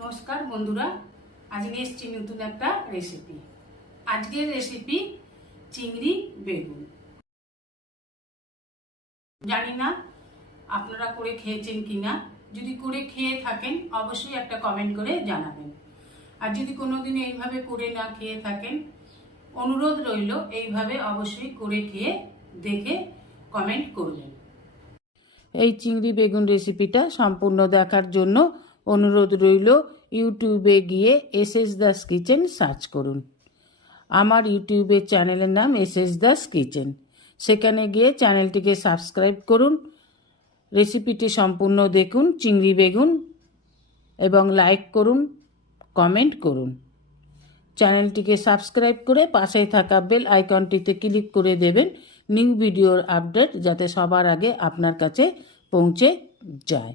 নমস্কার বন্ধুরা, আজকে এসেছি নতুন একটা রেসিপি। আজকের রেসিপি চিংড়ি বেগুন। জানি না আপনারা করে খেয়েছেন কিনা, যদি করে খেয়ে থাকেন অবশ্যই একটা কমেন্ট করে জানাবেন। আর যদি কোনোদিন এইভাবে করে না খেয়ে থাকেন, অনুরোধ রইল এইভাবে অবশ্যই করে খেয়ে দেখে কমেন্ট করবেন। এই চিংড়ি বেগুন রেসিপিটা সম্পূর্ণ দেখার জন্য অনুরোধ রইল ইউটিউবে গিয়ে এসএস দাস কিচেন সার্চ করুন। আমার ইউটিউবের চ্যানেলের নাম এসএস দাস কিচেন। সেখানে গিয়ে চ্যানেলটিকে সাবস্ক্রাইব করুন, রেসিপিটি সম্পূর্ণ দেখুন চিংড়ি বেগুন, এবং লাইক করুন, কমেন্ট করুন। চ্যানেলটিকে সাবস্ক্রাইব করে পাশে থাকা বেল আইকনটিতে ক্লিক করে দেবেন নিউ ভিডিওর আপডেট যাতে সবার আগে আপনার কাছে পৌঁছে যায়।